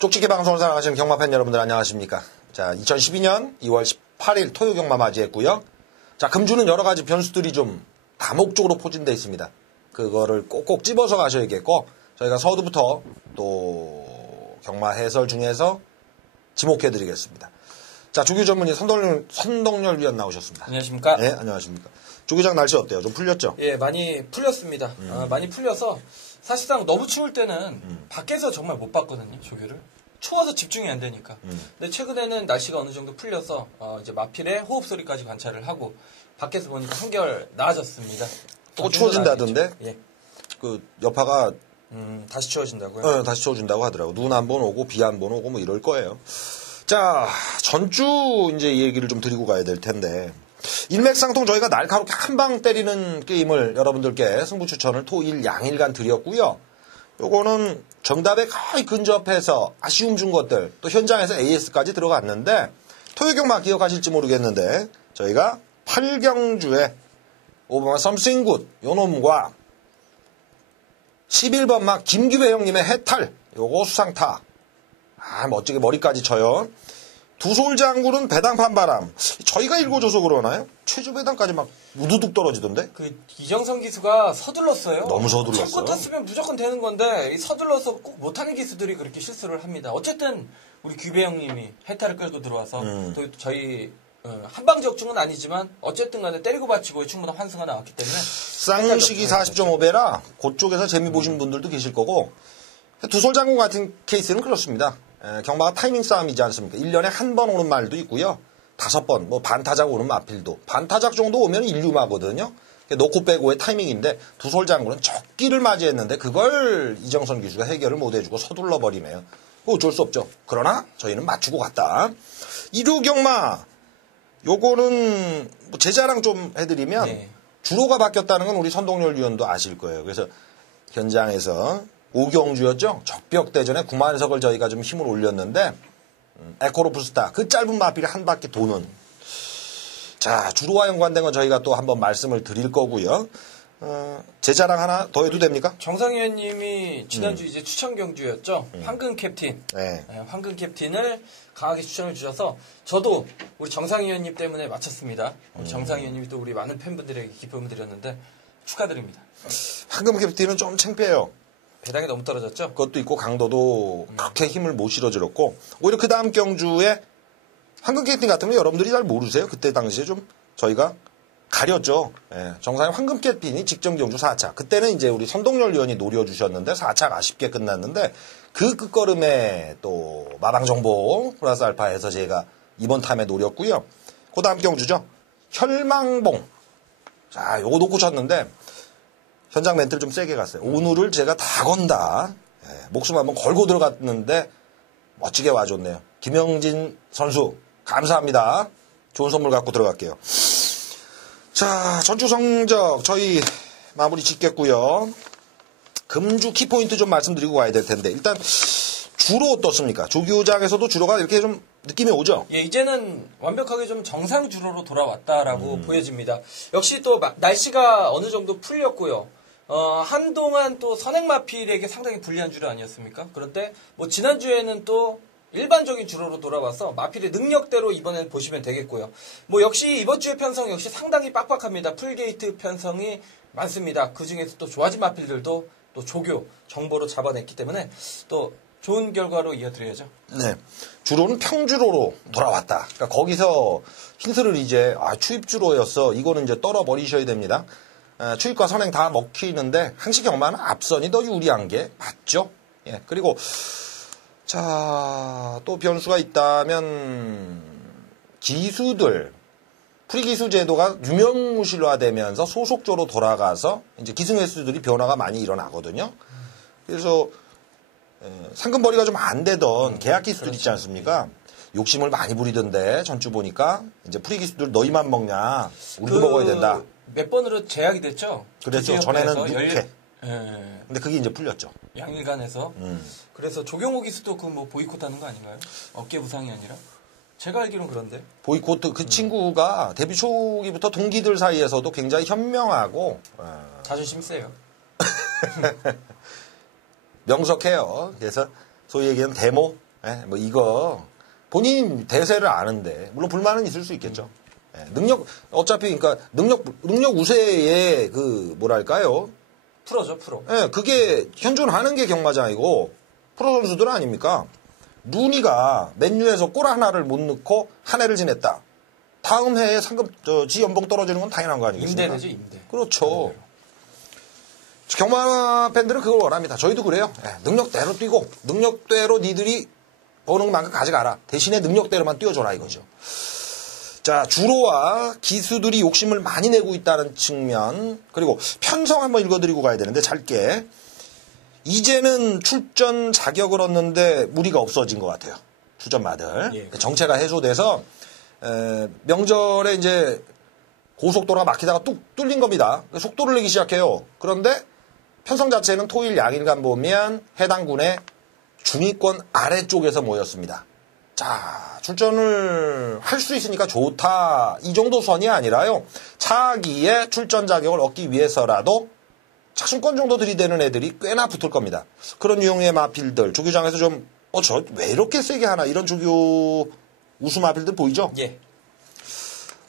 쪽지기 방송을 사랑하시는 경마팬 여러분들 안녕하십니까. 자, 2012년 2월 18일 토요 경마 맞이했고요. 자, 금주는 여러 가지 변수들이 좀 다목적으로 포진되어 있습니다. 그거를 꼭꼭 집어서 가셔야겠고, 저희가 서두부터 또 경마 해설 중에서 지목해드리겠습니다. 자, 조규 전문의 선동열 위원 나오셨습니다. 안녕하십니까. 네, 안녕하십니까. 조규장 날씨 어때요? 좀 풀렸죠? 예, 많이 풀렸습니다. 많이 풀려서 사실상 너무 추울 때는 밖에서 정말 못 봤거든요, 조교를. 추워서 집중이 안 되니까. 근데 최근에는 날씨가 어느 정도 풀려서 이제 마필의 호흡 소리까지 관찰을 하고 밖에서 보니까 한결 나아졌습니다. 또 추워진다던데? 예. 그 여파가 다시 추워진다고요? 네, 다시 추워진다고 하더라고. 눈 한 번 오고 비 한 번 오고 뭐 이럴 거예요. 자, 전주 이제 얘기를 좀 드리고 가야 될 텐데. 일맥상통 저희가 날카롭게 한 방 때리는 게임을 여러분들께 승부 추천을 토일 양일간 드렸고요. 요거는 정답에 거의 근접해서 아쉬움 준 것들, 또 현장에서 AS까지 들어갔는데, 토요경마 기억하실지 모르겠는데, 저희가 8경주에 오버마 썸씽 굿, 요 놈과 11번 막 김규배 형님의 해탈, 요거 수상타. 아, 멋지게 머리까지 쳐요. 두솔장군은 배당판 바람. 저희가 읽어줘서 그러나요? 최저 배당까지 막 우두둑 떨어지던데? 그 이정선 기수가 서둘렀어요. 너무 서둘렀어요. 참고 탔으면 무조건 되는 건데 서둘러서 꼭 못하는 기수들이 그렇게 실수를 합니다. 어쨌든 우리 규배 형님이 해탈을 끌고 들어와서 또 저희 한방적중은 아니지만 어쨌든 간에 때리고 받치고의 충분한 환승가 나왔기 때문에 쌍식이 40.5배라 그쪽에서 재미 보신 분들도 계실 거고, 두솔장군 같은 케이스는 그렇습니다. 경마가 타이밍 싸움이지 않습니까? 1년에 한 번 오는 말도 있고요. 5번, 뭐 반타작 오는 마필도. 반타작 정도 오면 인류마거든요. 놓고 빼고의 타이밍인데, 두솔장군은 적기를 맞이했는데 그걸 이정선 기수가 해결을 못 해주고 서둘러 버리네요. 어쩔 수 없죠. 그러나 저희는 맞추고 갔다. 1루 경마, 요거는 뭐 제 자랑 좀 해드리면, 네. 주로가 바뀌었다는 건 우리 선동열 위원도 아실 거예요. 그래서 현장에서 5경주였죠. 적벽대전에 9만석을 저희가 좀 힘을 올렸는데, 에코로프스타, 그 짧은 마필이 한 바퀴 도는. 자, 주로와 연관된 건 저희가 또 한번 말씀을 드릴 거고요. 제 자랑 하나 더 해도 됩니까? 정상 의원님이 지난주 이제 추천 경주였죠. 황금 캡틴. 네. 황금 캡틴을 강하게 추천을 주셔서 저도 우리 정상 의원님 때문에 마쳤습니다. 우리 정상 의원님이 또 우리 많은 팬분들에게 기쁨을 드렸는데 축하드립니다. 황금 캡틴은 좀 창피해요. 배당이 너무 떨어졌죠? 그것도 있고 강도도 그렇게 힘을 못 실어들었고, 오히려 그 다음 경주에 황금 캡틴 같은 거 여러분들이 잘 모르세요. 그때 당시에 좀 저희가 가렸죠. 예, 정상의 황금 캡틴이 직전 경주 4차. 그때는 이제 우리 선동열 위원이 노려주셨는데 4차가 아쉽게 끝났는데, 그 끝걸음에 또 마방정보 플러스 알파에서 제가 이번 탐에 노렸고요. 그 다음 경주죠. 혈망봉. 자, 요거 놓고 쳤는데 현장 멘트를 좀 세게 갔어요. 오늘을 제가 다 건다. 예, 목숨 한번 걸고 들어갔는데 멋지게 와줬네요. 김영진 선수 감사합니다. 좋은 선물 갖고 들어갈게요. 자, 전주 성적 저희 마무리 짓겠고요. 금주 키포인트 좀 말씀드리고 가야 될 텐데, 일단 주로 어떻습니까? 조교장에서도 주로가 이렇게 좀 느낌이 오죠? 예, 이제는 완벽하게 좀 정상 주로로 돌아왔다라고 보여집니다. 역시 또 날씨가 어느 정도 풀렸고요. 한동안 또 선행마필에게 상당히 불리한 주로 아니었습니까? 그런데 뭐 지난주에는 또 일반적인 주로로 돌아와서 마필의 능력대로 이번에는 보시면 되겠고요. 뭐 역시 이번 주의 편성 역시 상당히 빡빡합니다. 풀게이트 편성이 많습니다. 그 중에서 또 좋아진 마필들도 또 조교 정보로 잡아냈기 때문에 또 좋은 결과로 이어드려야죠. 네. 주로는 평주로로 돌아왔다. 그러니까 거기서 힌트를 이제, 추입주로였어. 이거는 이제 떨어버리셔야 됩니다. 추입과 선행 다 먹히는데, 항시 경마는 앞선이 더 유리한 게 맞죠? 예. 그리고, 자, 또 변수가 있다면, 기수들, 프리기수 제도가 유명무실화되면서 소속조로 돌아가서, 이제 기승횟수들이 변화가 많이 일어나거든요. 그래서, 상금벌이가 좀 안 되던 계약 기수들 있지 않습니까? 욕심을 많이 부리던데, 전주 보니까, 이제 프리기수들 너희만 먹냐, 우리도 먹어야 된다. 몇 번으로 제약이 됐죠? 그래서 전에는 6회. 예. 근데 그게 이제 풀렸죠. 양일간에서. 그래서 조경호 기수도 그 뭐 보이콧 하는 거 아닌가요? 어깨 부상이 아니라? 제가 알기로는 그런데. 보이콧, 그 친구가 데뷔 초기부터 동기들 사이에서도 굉장히 현명하고, 자존심 세요. 명석해요. 그래서 소위 얘기하는 데모, 예, 뭐 이거 본인 대세를 아는데 물론 불만은 있을 수 있겠죠. 예, 능력 어차피 그러니까 능력 우세의 그 뭐랄까요? 프로죠, 프로. 예, 그게 현존하는 게 경마장이고 프로 선수들 아닙니까? 루니가 맨유에서 골 하나를 못 넣고 한 해를 지냈다. 다음 해에 지 연봉 떨어지는 건 당연한 거 아니겠습니까? 임대되죠, 임대. 그렇죠. 경마 팬들은 그걸 원합니다. 저희도 그래요. 예, 능력대로 뛰고 능력대로 니들이 버는 만큼 가져가라. 대신에 능력대로만 뛰어줘라 이거죠. 자, 주로와 기수들이 욕심을 많이 내고 있다는 측면, 그리고 편성 한번 읽어드리고 가야 되는데 짧게. 이제는 출전 자격을 얻는데 무리가 없어진 것 같아요. 출전마들. 예. 정체가 해소돼서 명절에 이제 고속도로가 막히다가 뚝 뚫린 겁니다. 속도를 내기 시작해요. 그런데 편성 자체는 토일 양일간 보면 해당 군의 중위권 아래쪽에서 모였습니다. 자, 출전을 할 수 있으니까 좋다. 이 정도 선이 아니라요. 차기에 출전 자격을 얻기 위해서라도 착순권 정도 들이대는 애들이 꽤나 붙을 겁니다. 그런 유형의 마필들, 조교장에서 좀, 저 왜 이렇게 세게 하나? 이런 조교 우수 마필들 보이죠? 예.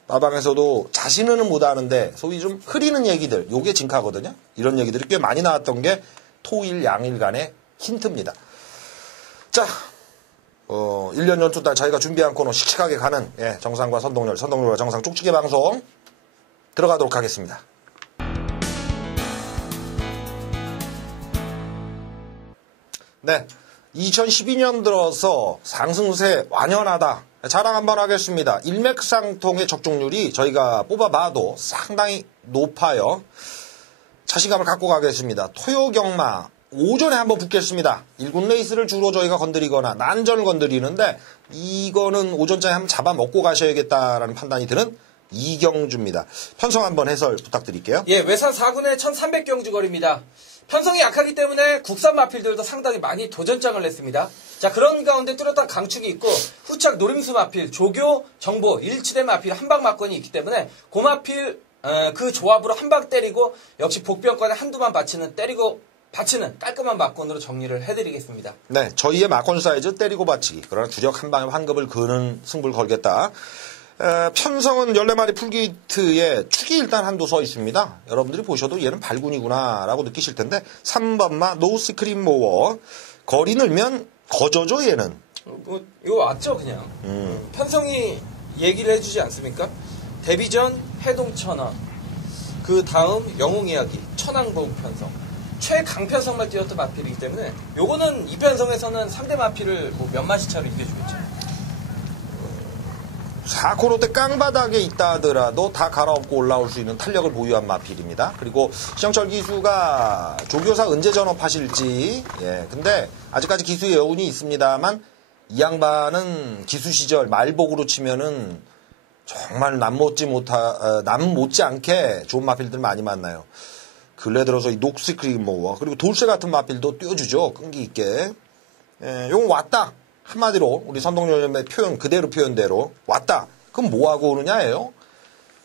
마방에서도 자신은 못하는데 소위 좀 흐리는 얘기들, 요게 징크하거든요. 이런 얘기들이 꽤 많이 나왔던 게 토일 양일간의 힌트입니다. 자, 1년 연초달 저희가 준비한 코너 씩씩하게 가는 정상과 선동열과 정상 쪽지게 방송 들어가도록 하겠습니다. 네, 2012년 들어서 상승세 완연하다. 자랑 한번 하겠습니다. 일맥상통의 적중률이 저희가 뽑아봐도 상당히 높아요. 자신감을 갖고 가겠습니다. 토요경마 오전에 한번 붙겠습니다. 1군 레이스를 주로 저희가 건드리거나 난전을 건드리는데 이거는 오전장에 한번 잡아먹고 가셔야겠다라는 판단이 드는 이경주입니다. 편성 한번 해설 부탁드릴게요. 예, 외산 4군의 1300경주 거리입니다. 편성이 약하기 때문에 국산 마필들도 상당히 많이 도전장을 냈습니다. 자, 그런 가운데 뚜렷한 강축이 있고 후착 노림수 마필, 조교, 정보, 일치된 마필, 한방 마건이 있기 때문에 고마필 그 조합으로 한 방 때리고 역시 복병권에 한두만 받치는 깔끔한 마건으로 정리를 해드리겠습니다. 네, 저희의 마건 사이즈 때리고 받치기. 그러나 주력 한 방에 환급을 그는 승부를 걸겠다. 편성은 14마리 풀게이트에 축이 일단 한도 서 있습니다. 여러분들이 보셔도 얘는 발군이구나 라고 느끼실 텐데 3번마 노스크림 모어. 거리 늘면 거저죠 얘는. 이거 왔죠 그냥. 편성이 얘기를 해주지 않습니까? 데뷔전 해동 천원, 그 다음 영웅 이야기 천왕봉 편성, 최강편성만 뛰었던 마필이기 때문에 요거는 이 편성에서는 상대 마필을 몇 마시 차로 이겨주겠죠. 4코너 때 깡바닥에 있다 하더라도 다 갈아엎고 올라올 수 있는 탄력을 보유한 마필입니다. 그리고 시영철 기수가 조교사 언제 전업하실지, 근데 아직까지 기수의 여운이 있습니다만 이 양반은 기수 시절 말복으로 치면은 정말 남 못지않게 좋은 마필들 많이 만나요. 근래 들어서 이 녹스크리모와 그리고 돌쇠 같은 마필도 띄워주죠. 끈기 있게. 요건 왔다. 한마디로 우리 선동열의 표현 그대로 표현대로 왔다. 그럼 뭐하고 오느냐예요.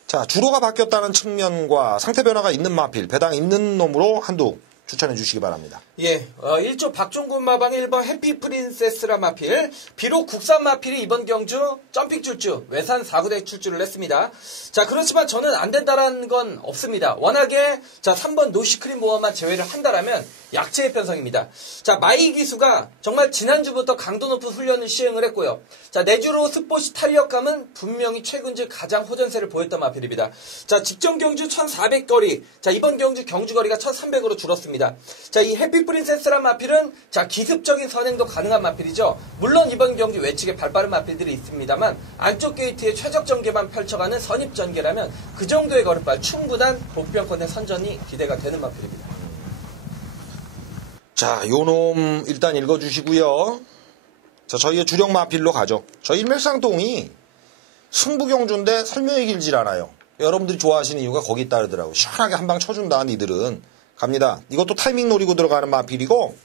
자, 주로가 바뀌었다는 측면과 상태 변화가 있는 마필, 배당 있는 놈으로 한두 추천해 주시기 바랍니다. 예, 1조 박종군 마방의 1번 해피 프린세스라 마필. 비록 국산 마필이 이번 경주 점핑 출주, 외산 4구대 출주를 했습니다. 자, 그렇지만 저는 안 된다라는 건 없습니다. 워낙에, 자, 3번 노시크림 모어만 제외를 한다라면 약체의 편성입니다. 자, 마이 기수가 정말 지난주부터 강도 높은 훈련을 시행을 했고요. 자, 내주로 스포시 탄력감은 분명히 최근주 가장 호전세를 보였던 마필입니다. 자, 직전 경주 1400거리, 자, 이번 경주 경주거리가 1300으로 줄었습니다. 자, 이 해피 프린세스란 마필은 자, 기습적인 선행도 가능한 마필이죠. 물론 이번 경주 외측에 발빠른 마필들이 있습니다만 안쪽 게이트에 최적 전개만 펼쳐가는 선입 전개라면 그 정도의 걸음발 충분한 복병권의 선전이 기대가 되는 마필입니다. 자, 요놈 일단 읽어주시고요. 자, 저희의 주력 마필로 가죠. 저희 일맥상통이 승부경주인데 설명이 길질 않아요. 여러분들이 좋아하시는 이유가 거기 있다 그러더라고요. 시원하게 한 방 쳐준다 니들은. 갑니다. 이것도 타이밍 노리고 들어가는 마필이고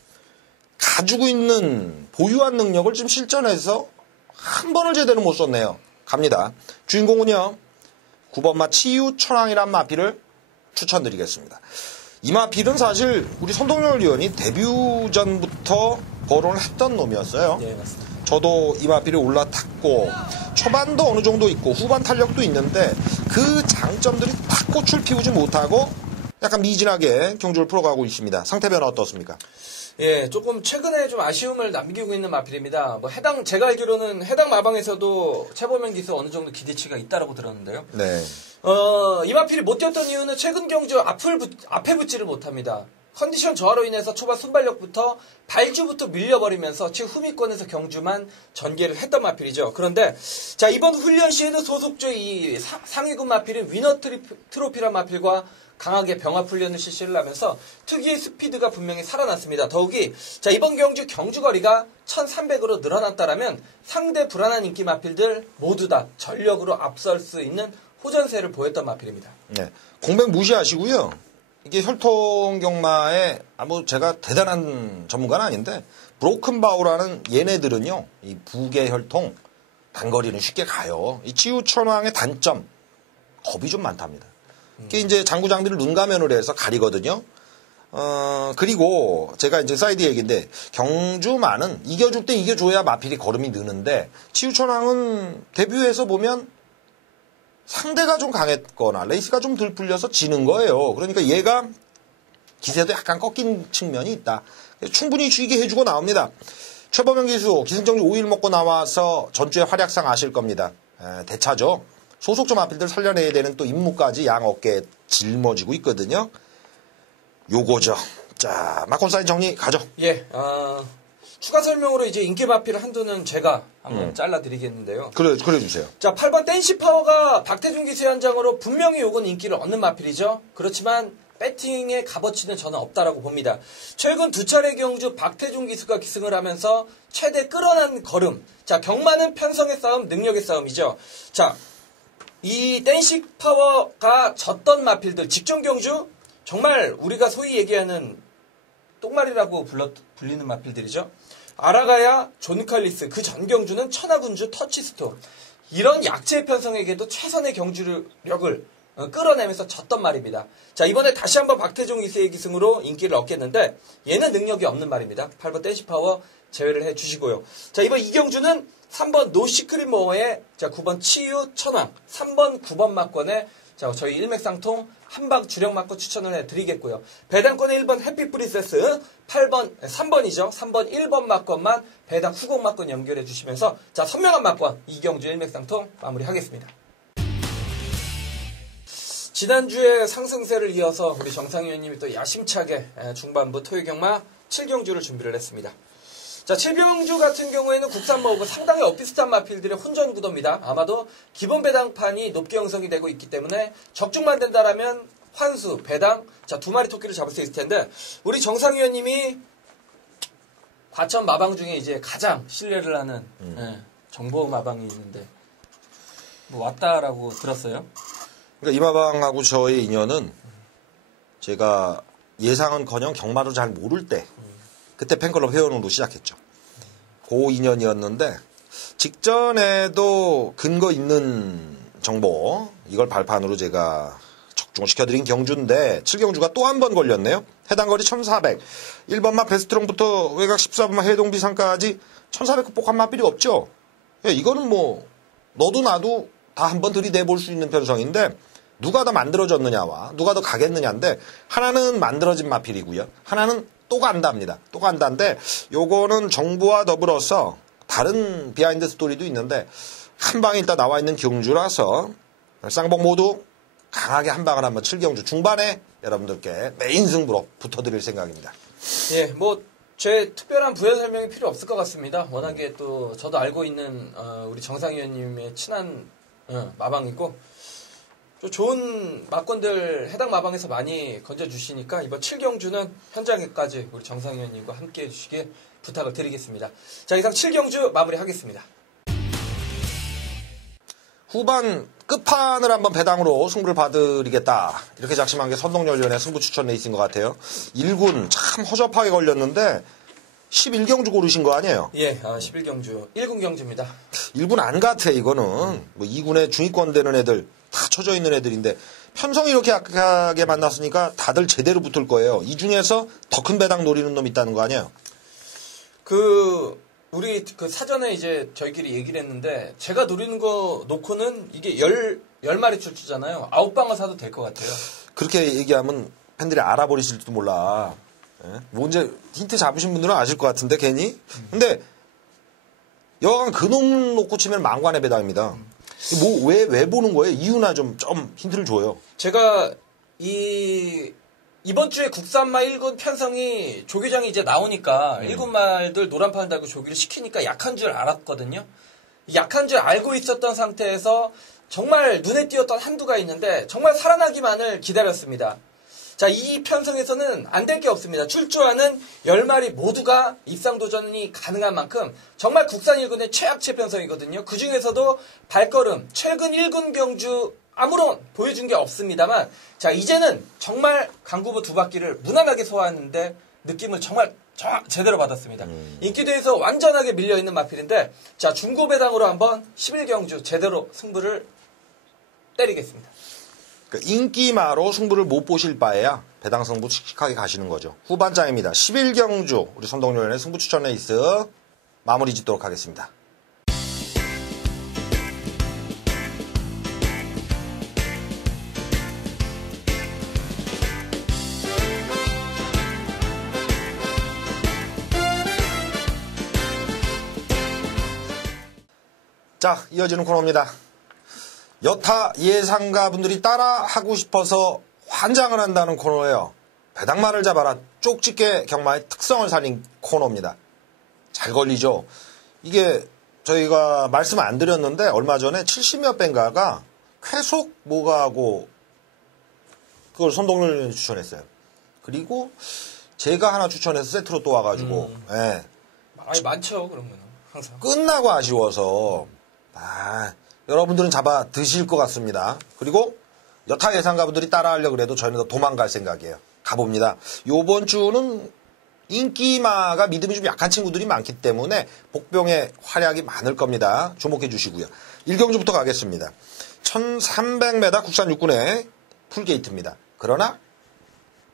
가지고 있는 보유한 능력을 좀 실전해서 한 번을 제대로 못 썼네요. 갑니다. 주인공은요. 9번마 치유 천왕이란 마필을 추천드리겠습니다. 이 마필은 사실 우리 선동열 위원이 데뷔 전부터 거론을 했던 놈이었어요. 네, 맞습니다. 저도 이 마필이 올라탔고 초반도 어느 정도 있고 후반 탄력도 있는데 그 장점들이 딱 꽃을 피우지 못하고 약간 미진하게 경주를 풀어가고 있습니다. 상태 변화 어떻습니까? 예, 조금 최근에 좀 아쉬움을 남기고 있는 마필입니다. 뭐 제가 알기로는 해당 마방에서도 최보명 기수 어느 정도 기대치가 있다라고 들었는데요. 네. 이 마필이 못 뛰었던 이유는 최근 경주 앞에 붙지를 못합니다. 컨디션 저하로 인해서 초반 순발력부터 발주부터 밀려버리면서 최후미권에서 경주만 전개를 했던 마필이죠. 그런데 자 이번 훈련 시에도 소속조 이 상위군 마필인 위너 트로피란 마필과 강하게 병합 훈련을 실시를 하면서 특유의 스피드가 분명히 살아났습니다. 더욱이 자 이번 경주 거리가 1300으로 늘어났다라면 상대 불안한 인기 마필들 모두 다 전력으로 앞설 수 있는 호전세를 보였던 마필입니다. 네. 공백 무시하시고요. 이게 혈통경마에 제가 대단한 전문가는 아닌데 브로큰바우라는 얘네들은요. 이 부계 혈통 단거리는 쉽게 가요. 이 치유천왕의 단점 겁이 좀 많답니다. 이게 이제 장구장들을 눈가면으로 해서 가리거든요. 그리고 제가 이제 사이드 얘기인데 경주마는 이겨줄 때 이겨줘야 마필이 걸음이 느는데 치유천왕은 데뷔해서 보면 상대가 좀 강했거나 레이스가 좀 덜 풀려서 지는 거예요. 그러니까 얘가 기세도 약간 꺾인 측면이 있다. 충분히 쉬게 해주고 나옵니다. 최범영 기수 기승전주 5일 먹고 나와서 전주의 활약상 아실 겁니다. 대차죠. 소속점 마필들 살려내야 되는 또 임무까지 양 어깨에 짊어지고 있거든요. 요거죠. 자, 마콘 사인 정리 가죠. 예, 추가 설명으로 이제 인기 마필 한두는 제가 한번 잘라드리겠는데요. 그래 주세요. 자, 8번 댄시 파워가 박태준 기수 현장으로 분명히 요건 인기를 얻는 마필이죠. 그렇지만 배팅의 값어치는 저는 없다라고 봅니다. 최근 두 차례 경주 박태준 기수가 기승을 하면서 최대 끌어난 걸음. 자, 경마는 편성의 싸움, 능력의 싸움이죠. 자, 이 댄시 파워가 졌던 마필들 직전 경주 정말 우리가 소위 얘기하는 똥말이라고 불리는 마필들이죠. 아라가야, 존칼리스, 그 전 경주는 천하군주, 터치스톤. 이런 약체 편성에게도 최선의 경주력을 끌어내면서 졌던 말입니다. 자, 이번에 다시 한번 박태종 기수의 기승으로 인기를 얻겠는데 얘는 능력이 없는 말입니다. 8번 댄시파워 제외를 해주시고요. 자, 이번 이경주는 3번 노시크릿 모어에 9번 치유 천왕, 3번 9번 막권에 자, 저희 일맥상통 한방 주력 막권 추천을 해드리겠고요. 배당권의 1번 해피 프린세스, 3번이죠. 3번 1번 막권만 배당 후공 막권 연결해 주시면서 자, 선명한 막권 이경주 일맥상통 마무리하겠습니다. 지난주에 상승세를 이어서 우리 정상희 의원님이 또 야심차게 중반부 토요경마 7경주를 준비를 했습니다. 자, 7경주 같은 경우에는 국산 모으고 상당히 엇비슷한 마필들의 혼전 구도입니다. 아마도 기본 배당판이 높게 형성이 되고 있기 때문에 적중만 된다라면 환수, 배당, 자, 두 마리 토끼를 잡을 수 있을 텐데, 우리 정상 위원님이 과천 마방 중에 이제 가장 신뢰를 하는 정보 마방이 있는데, 뭐 왔다라고 들었어요? 그러니까 이마방하고 저의 인연은 제가 예상은커녕 경마를 잘 모를 때 그때 팬클럽 회원으로 시작했죠. 그 인연이었는데 직전에도 근거 있는 정보 이걸 발판으로 제가 적중을 시켜드린 경주인데 7경주가 또 한 번 걸렸네요. 해당 거리 1400 1번마 베스트롱부터 외곽 14번마 해동비상까지 1400 극복한 마필이 없죠. 예, 이거는 뭐 너도 나도 다 한번 들이대볼 수 있는 편성인데 누가 더 만들어졌느냐와 누가 더 가겠느냐인데 하나는 만들어진 마필이고요. 하나는 또 간답니다. 또 간다인데 요거는 정부와 더불어서 다른 비하인드 스토리도 있는데 한 방에 일단 나와 있는 경주라서 쌍봉 모두 강하게 한 방을 한번 7경주 중반에 여러분들께 메인 승부로 붙어드릴 생각입니다. 예, 뭐 제 특별한 부연 설명이 필요 없을 것 같습니다. 워낙에 또 저도 알고 있는 우리 정상 위원님의 친한 마방이고 또 좋은 막건들 해당 마방에서 많이 건져주시니까 이번 7경주는 현장에까지 우리 정상 위원님과 함께 해주시길 부탁을 드리겠습니다. 자, 이상 7경주 마무리하겠습니다. 후반 끝판을 한번 배당으로 승부를 봐드리겠다. 이렇게 작심한 게 선동연련의 승부 추천 레이스인 것 같아요. 1군 참 허접하게 걸렸는데 11경주 고르신 거 아니에요? 예, 11경주. 1군 경주입니다. 1군 안 같아, 이거는. 뭐 2군에 중위권 되는 애들, 다 쳐져 있는 애들인데, 편성이 이렇게 약하게 만났으니까 다들 제대로 붙을 거예요. 이 중에서 더 큰 배당 노리는 놈 있다는 거 아니에요? 우리 그 사전에 이제 저희끼리 얘기를 했는데 제가 노리는 거 놓고는 이게 10마리 출주잖아요. 9방을 사도 될 것 같아요. 그렇게 얘기하면 팬들이 알아버리실지도 몰라. 예? 뭔지 힌트 잡으신 분들은 아실 것 같은데 괜히. 근데 여간 그놈 놓고 치면 망관의 배당입니다. 뭐 왜 보는 거예요? 이유나 좀 힌트를 줘요. 제가 이번 주에 국산마 1군 편성이 조기장이 이제 나오니까 1군 말들 노란판 달고 조기를 시키니까 약한 줄 알았거든요. 약한 줄 알고 있었던 상태에서 정말 눈에 띄었던 한두가 있는데 정말 살아나기만을 기다렸습니다. 자, 이 편성에서는 안 될 게 없습니다. 출조하는 10마리 모두가 입상도전이 가능한 만큼 정말 국산 1군의 최악체 편성이거든요. 그 중에서도 발걸음, 최근 1군 경주 아무런 보여준 게 없습니다만 자, 이제는 정말 강구부 두 바퀴를 무난하게 소화했는데 느낌을 정말 제대로 받았습니다. 인기도에서 완전하게 밀려있는 마필인데 자, 중고배당으로 한번 11경주 제대로 승부를 때리겠습니다. 인기마로 승부를 못 보실 바에야 배당 승부 씩씩하게 가시는 거죠. 후반장입니다. 11경주 우리 선동열의 승부 추천 레이스 마무리 짓도록 하겠습니다. 자, 이어지는 코너입니다. 여타 예상가 분들이 따라 하고 싶어서 환장을 한다는 코너예요. 배당말을 잡아라 쪽집게 경마의 특성을 살린 코너입니다. 잘 걸리죠. 이게 저희가 말씀 안 드렸는데 얼마 전에 70몇 배인가가 쾌속 뭐가하고 그걸 선동열 추천했어요. 그리고 제가 하나 추천해서 세트로 또 와가지고 예. 아니 많죠 그런 거는 항상. 끝나고 아쉬워서 여러분들은 잡아 드실 것 같습니다. 그리고 여타 예상가분들이 따라하려고 해도 저희는 더 도망갈 생각이에요. 가봅니다. 요번 주는 인기마가 믿음이 좀 약한 친구들이 많기 때문에 복병의 활약이 많을 겁니다. 주목해 주시고요. 1경주부터 가겠습니다. 1300m 국산 육군의 풀게이트입니다. 그러나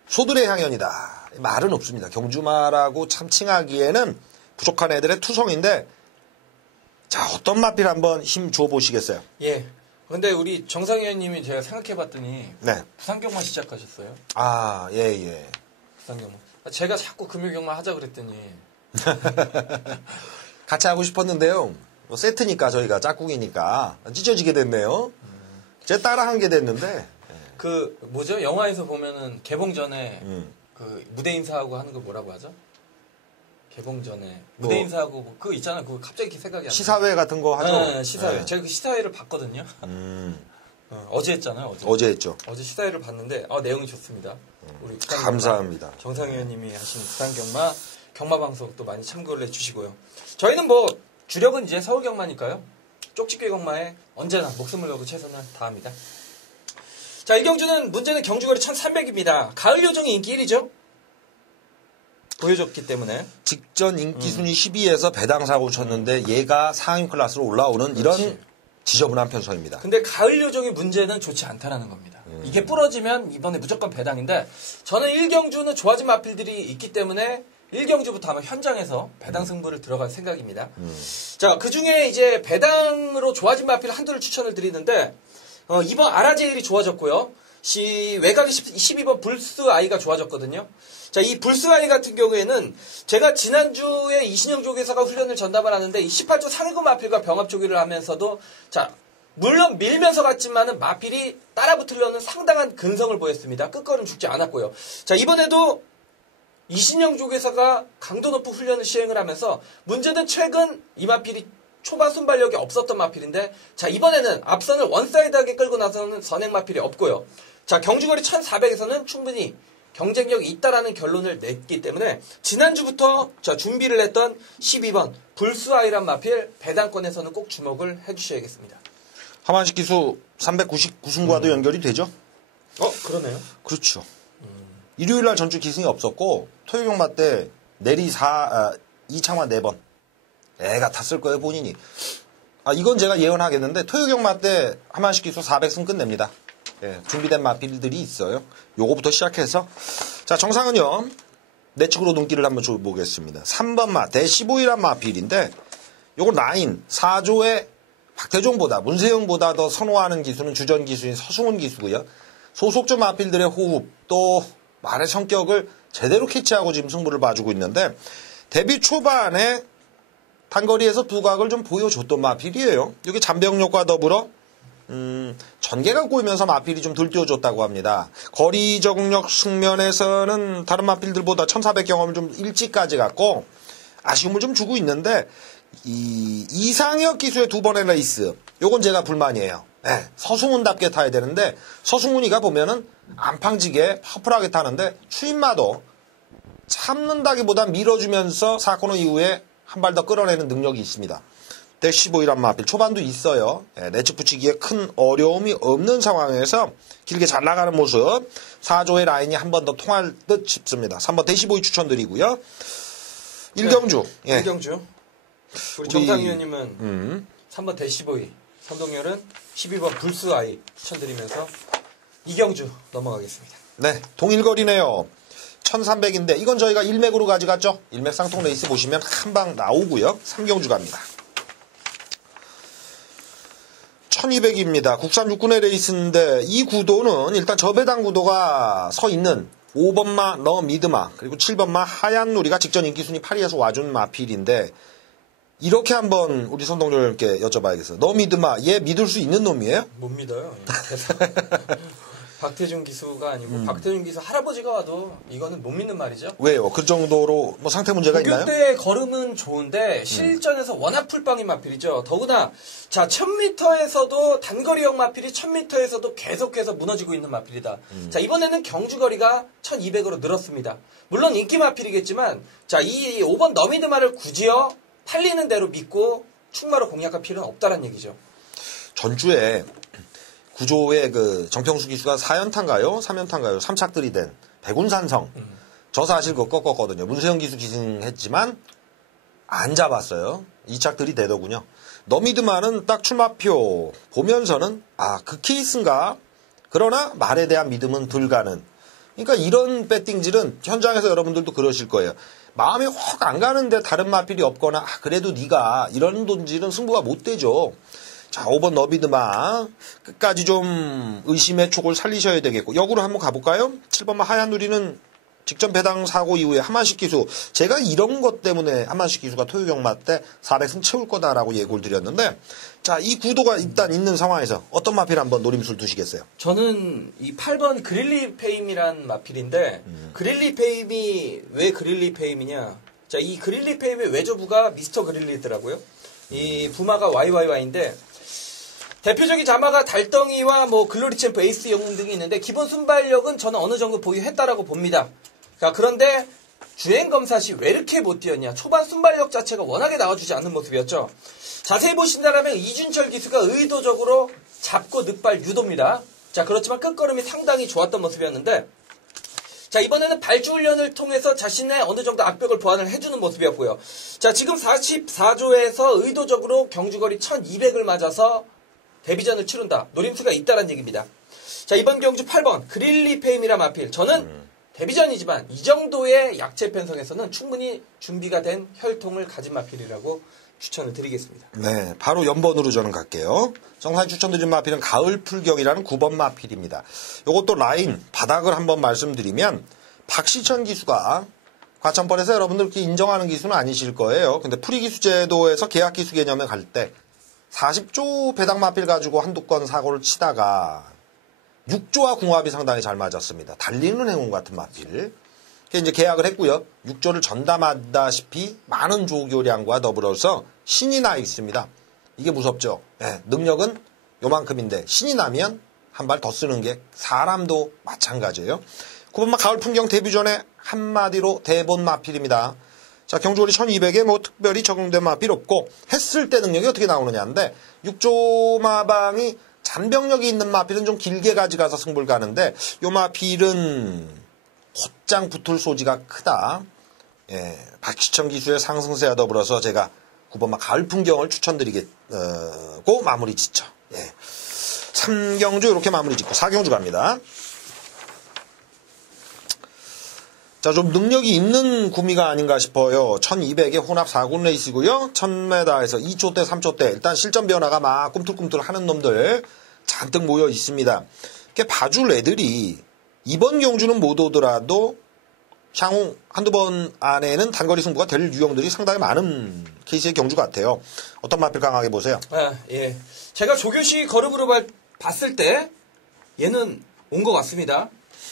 소들의 향연이다. 말은 없습니다. 경주마라고 참 칭하기에는 부족한 애들의 투성인데 자, 어떤 마필 한번 힘 줘 보시겠어요? 예. 근데 우리 정상 의원님이 제가 생각해봤더니 네. 부산경마 시작하셨어요. 아, 예. 부산경마. 제가 자꾸 금요경마 하자 그랬더니 같이 하고 싶었는데요. 뭐 세트니까 저희가 짝꿍이니까 찢어지게 됐네요. 제가 따라한 게 됐는데 그 뭐죠? 영화에서 보면은 개봉 전에 그 무대 인사하고 하는 거 뭐라고 하죠? 개봉 전에 무대 인사하고 그거 있잖아. 그거 갑자기 생각이 안 나. 시사회 같은 거 하죠? 네, 시사회. 제가 그 시사회를 봤거든요. 어제 했잖아요. 어제 했죠. 어제 시사회를 봤는데 내용이 좋습니다. 우리 감사합니다. 정상 의원님이 하신 부산경마 경마방송 또 많이 참고를 해주시고요. 저희는 뭐 주력은 이제 서울경마니까요. 쪽집게 경마에 언제나 목숨을 걸고 최선을 다합니다. 자, 이 경주는 문제는 경주거리 1300입니다. 가을 요정이 인기 1위죠. 보여줬기 때문에. 직전 인기 순위 10위에서 배당 사고 쳤는데 얘가 상위 클래스로 올라오는 그렇지. 이런 지저분한 편성입니다. 근데 가을 요정의 문제는 좋지 않다라는 겁니다. 이게 부러지면 이번에 무조건 배당인데 저는 1경주는 좋아진 마필들이 있기 때문에 1경주부터 아마 현장에서 배당 승부를 들어갈 생각입니다. 자, 그 중에 이제 배당으로 좋아진 마필 한두를 추천을 드리는데 이번 아라제일이 좋아졌고요. 외곽이 12번 불스 아이가 좋아졌거든요. 자, 이 불스 아이 같은 경우에는 제가 지난주에 이신영 조교사가 훈련을 전담을 하는데 이 18조 상위급 마필과 병합 조기를 하면서도 자, 물론 밀면서 갔지만은 마필이 따라붙으려는 상당한 근성을 보였습니다. 끝걸음 죽지 않았고요. 자, 이번에도 이신영 조교사가 강도 높은 훈련을 시행을 하면서 문제는 최근 이 마필이 초반 순발력이 없었던 마필인데 자, 이번에는 앞선을 원사이드하게 끌고 나서는 선행 마필이 없고요. 자, 경주거리 1400에서는 충분히 경쟁력이 있다라는 결론을 냈기 때문에 지난주부터 준비를 했던 12번 불수아이란 마필 배당권에서는 꼭 주목을 해주셔야겠습니다. 하만식 기수 399승과도 연결이 되죠? 그러네요. 그렇죠. 일요일날 전주 기승이 없었고 토요경마 때 내리 2창만 4번 애가 탔을 거예요 본인이. 이건 제가 예언하겠는데 토요경마 때 하만식 기수 400승 끝냅니다. 예, 준비된 마필들이 있어요. 요거부터 시작해서 자, 정상은요 내측으로 눈길을 한번 줘보겠습니다. 3번 마 대15이란 마필인데 요건 라인 4조의 박태종보다 문세영보다 더 선호하는 기수는 주전 기수인 서승훈 기수고요. 소속조 마필들의 호흡 또 말의 성격을 제대로 캐치하고 지금 승부를 봐주고 있는데 데뷔 초반에 단거리에서 두각을 좀 보여줬던 마필이에요. 여기 잔병력과 더불어 전개가 꼬이면서 마필이 좀 들뛰어줬다고 합니다. 거리 적응력 측면에서는 다른 마필들보다 1400 경험을 좀 일찍까지 갖고 아쉬움을 좀 주고 있는데 이 이상혁 기수의 두 번의 레이스 요건 제가 불만이에요. 네, 서승훈답게 타야 되는데 서승훈이가 보면은 안팡지게 퍼플하게 타는데 추임마도 참는다기보다 밀어주면서 사코너 이후에 한 발 더 끌어내는 능력이 있습니다. 대15이란 마필 초반도 있어요. 내측 붙이기에 큰 어려움이 없는 상황에서 길게 잘 나가는 모습 4조의 라인이 한 번 더 통할 듯 싶습니다. 3번 대15이 추천드리고요. 일경주. 네, 예. 일경주. 우리 정상 위원님은 3번 대15이, 선동열은 12번 불스아이 추천드리면서 이경주 넘어가겠습니다. 네, 동일거리네요. 1300인데 이건 저희가 일맥으로 가져갔죠. 일맥 쌍통 레이스 보시면 한 방 나오고요. 3경주 갑니다. 1200입니다. 국산 육군의 레이스인데 이 구도는 일단 저배당 구도가 서 있는 5번마 너 미드마 그리고 7번마 하얀 누리가 직전 인기순위 8위에서 와준 마필인데 이렇게 한번 우리 선동열께 여쭤봐야겠어요. 너 미드마 얘 믿을 수 있는 놈이에요? 못 믿어요. 박태준 기수가 아니고 박태준 기수 할아버지가 와도 이거는 못 믿는 말이죠. 왜요? 그 정도로 뭐 상태 문제가 있나요? 고교 때 걸음은 좋은데 실전에서 워낙 풀빵인 마필이죠. 더구나 자 1000m에서도 단거리형 마필이 1000m에서도 계속해서 무너지고 있는 마필이다. 자 이번에는 경주거리가 1200으로 늘었습니다. 물론 인기 마필이겠지만 자 이 5번 너미드마를 굳이요 팔리는 대로 믿고 충마로 공략할 필요는 없다는 얘기죠. 전주에 구조의 그 정평수 기수가 4연타인가요? 3연타인가요? 3착들이 된 백운산성. 저 사실 그거 꺾었거든요. 문세영 기수 기승했지만 안 잡았어요. 2착들이 되더군요. 너미드만은 딱 출마표 보면서는 아, 그 케이스인가? 그러나 말에 대한 믿음은 불가는. 그러니까 이런 배팅질은 현장에서 여러분들도 그러실 거예요. 마음이 확 안 가는데 다른 마필이 없거나 아, 그래도 네가 이런 돈질은 승부가 못 되죠. 자, 5번 너비드마 끝까지 좀 의심의 촉을 살리셔야 되겠고 역으로 한번 가볼까요? 7번마 하얀 누리는 직전 배당 사고 이후에 한만식 기수 제가 이런 것 때문에 한만식 기수가 토요경마 때 400승 채울 거다라고 예고를 드렸는데 자, 이 구도가 일단 있는 상황에서 어떤 마필 한번 노림수를 두시겠어요? 저는 이 8번 그릴리 페임이란 마필인데 그릴리 페임이 왜 그릴리 페임이냐? 자, 이 그릴리 페임의 외조부가 미스터 그릴리더라고요. 이 부마가 YYY인데 대표적인 자마가 달덩이와 뭐 글로리 챔프 에이스 영웅 등이 있는데 기본 순발력은 저는 어느 정도 보유했다라고 봅니다. 자, 그런데 주행 검사 시 왜 이렇게 못 뛰었냐? 초반 순발력 자체가 워낙에 나와주지 않는 모습이었죠. 자세히 보신다면 이준철 기수가 의도적으로 잡고 늑발 유도입니다. 자, 그렇지만 끝걸음이 상당히 좋았던 모습이었는데 자, 이번에는 발주 훈련을 통해서 자신의 어느 정도 악벽을 보완을 해주는 모습이었고요. 자, 지금 44조에서 의도적으로 경주거리 1200을 맞아서 데뷔전을 치른다. 노림수가 있다는 얘기입니다. 자, 이번 경주 8번 그릴리 페임이라 마필. 저는 데뷔전이지만 이 정도의 약체 편성에서는 충분히 준비가 된 혈통을 가진 마필이라고 추천을 드리겠습니다. 네, 바로 연번으로 저는 갈게요. 정상 추천드린 마필은 가을 풀경이라는 9번 마필입니다. 요것도 라인 바닥을 한번 말씀드리면 박시천 기수가 과천벌에서 여러분들 그렇게 인정하는 기수는 아니실 거예요. 근데 프리기수 제도에서 계약 기수 개념에 갈 때 40조 배당 마필 가지고 한두 건 사고를 치다가 6조와 궁합이 상당히 잘 맞았습니다. 달리는 행운 같은 마필. 이제 계약을 했고요. 6조를 전담하다시피 많은 조교량과 더불어서 신이 나 있습니다. 이게 무섭죠. 네, 능력은 요만큼인데 신이 나면 한 발 더 쓰는 게 사람도 마찬가지예요. 9번마 가을 풍경 데뷔 전에 한마디로 대본 마필입니다. 자, 경주거리 1200에 뭐 특별히 적용된 마필 없고 했을 때 능력이 어떻게 나오느냐인데 6조 마방이 잔병력이 있는 마필은 좀 길게 가져가서 승부를 가는데 요 마필은 곧장 붙을 소지가 크다. 예, 박시천 기수의 상승세와 더불어서 제가 9번마 가을 풍경을 추천드리고 마무리 짓죠. 예. 3경주 이렇게 마무리 짓고 4경주 갑니다. 자, 좀 능력이 있는 구미가 아닌가 싶어요. 1200에 혼합 4군 레이스고요. 1000m에서 2초대, 3초대. 일단 실전 변화가 막 꿈틀꿈틀 하는 놈들 잔뜩 모여 있습니다. 봐줄 애들이 이번 경주는 못 오더라도 향후 한두 번 안에는 단거리 승부가 될 유형들이 상당히 많은 케이스의 경주 같아요. 어떤 마필 강하게 보세요? 예. 제가 조교시 거름으로 봤을 때 얘는 온 것 같습니다.